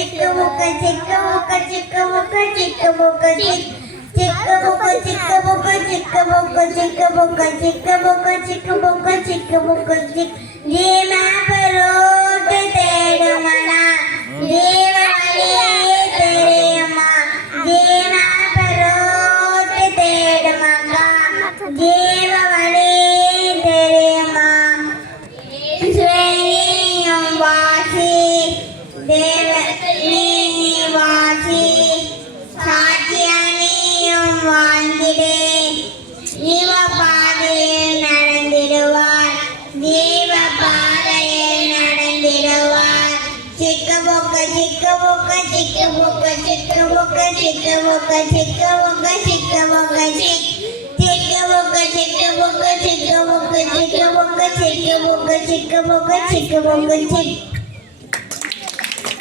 சிக்கமுக்க சிக்கமுக்க சிக்கமுக்க சிக்கமுக்க சிக்கமுக்க சிக்கமுக்க சிக்கமுக்க சிக்கமுக்க சிக்கமுக்க சிக்கமுக்க சிக்கமுக்க sick ஜீமா Barot தேடுமனா ஜீவனே தெரியுமா ஜீமா பரோட் தேடுமகா ஜீவனே தெரியுமா ஸ்வேனியம் வாசி தேவனியம் வாசி சாட்சியானியும் வாழ்ந்திடே ஜீவ பாதையில் நடந்திடுவார் ஜீவ பாதையில் நடந்திடுவார் சிக்கமுக்க சிக்கமுக்க சிக்கமுக்க சிக்கமுக்க சிக்கமுக்க சிக்கமுக்க சிக்கமுக்க சிக்கமுக்க சிக்கமுக்க சிக்கமுக்க சிக்கமுக்க சிக்கமுக்க சிக்கமுக்க சிக்கமுக்க சிக்